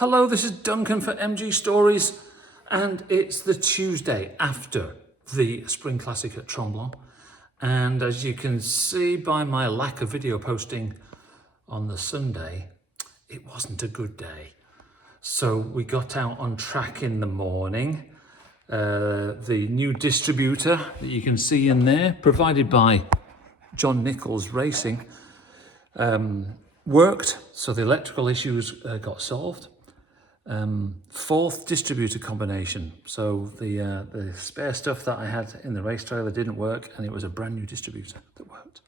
Hello, this is Duncan for MG Stories, and it's the Tuesday after the Spring Classic at Tremblant. And as you can see by my lack of video posting on the Sunday, it wasn't a good day. So we got out on track in the morning. The new distributor that you can see in there, provided by John Nichols Racing, worked, so the electrical issues got solved. Fourth distributor combination, so the spare stuff that I had in the race trailer didn't work, and it was a brand new distributor that worked.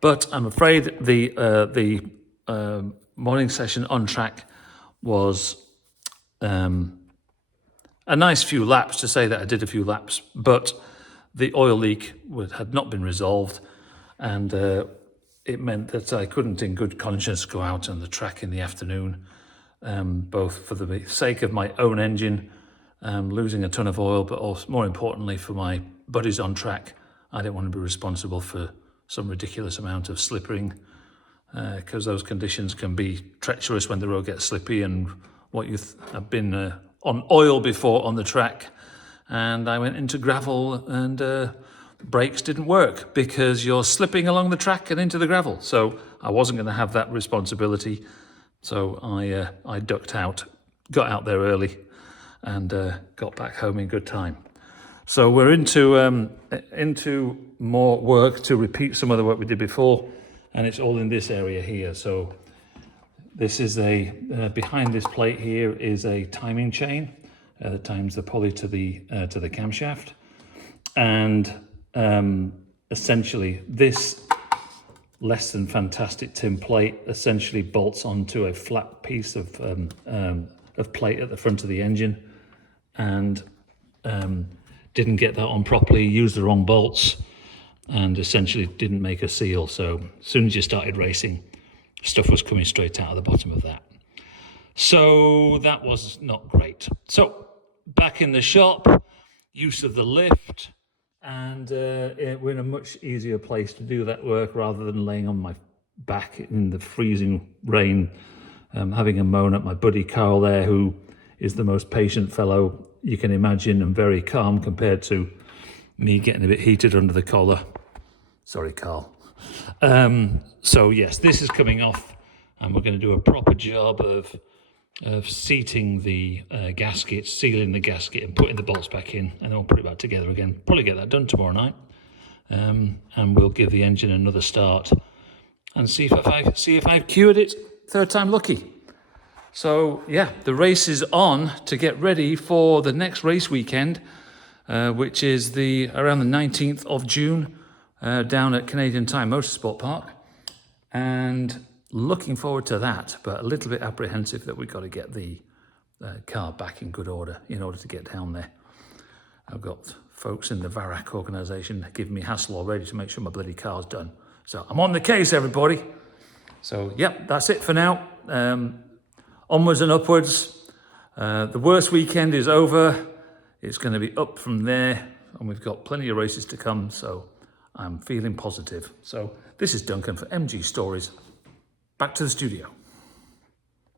But I'm afraid the morning session on track was a nice few laps, to say that I did a few laps, but the oil leak had not been resolved, and it meant that I couldn't in good conscience go out on the track in the afternoon. Both for the sake of my own engine, losing a ton of oil, but also, more importantly, for my buddies on track. I didn't want to be responsible for some ridiculous amount of slippering, because those conditions can be treacherous when the road gets slippy, and what I've been on oil before on the track, and I went into gravel, and brakes didn't work because you're slipping along the track and into the gravel. So I wasn't going to have that responsibility. So I ducked out, got out there early, and got back home in good time. So we're into more work to repeat some of the work we did before, and it's all in this area here. So this is behind this plate here is a timing chain that times the pulley to the camshaft, and essentially this less than fantastic tin plate essentially bolts onto a flat piece of plate at the front of the engine, and didn't get that on properly, used the wrong bolts, and essentially didn't make a seal. So as soon as you started racing, stuff was coming straight out of the bottom of that. So that was not great. So back in the shop, use of the lift, and we're in a much easier place to do that work rather than laying on my back in the freezing rain, having a moan at my buddy Carl there, who is the most patient fellow you can imagine and very calm compared to me getting a bit heated under the collar. Sorry, Carl. So yes, this is coming off, and we're going to do a proper job of seating the gasket, sealing the gasket, and putting the bolts back in, and then we'll put it back together again. Probably get that done tomorrow night, and we'll give the engine another start and see if I've cured it. Third time lucky. So yeah, the race is on to get ready for the next race weekend, which is around the 19th of June down at Canadian Tire Motorsport Park, and looking forward to that, but a little bit apprehensive that we've got to get the car back in good order in order to get down there. I've got folks in the Varac organisation giving me hassle already to make sure my bloody car's done. So I'm on the case, everybody. So yep, that's it for now. Onwards and upwards. The worst weekend is over. It's going to be up from there, and we've got plenty of races to come, so I'm feeling positive. So this is Duncan for MG Stories. Back to the studio.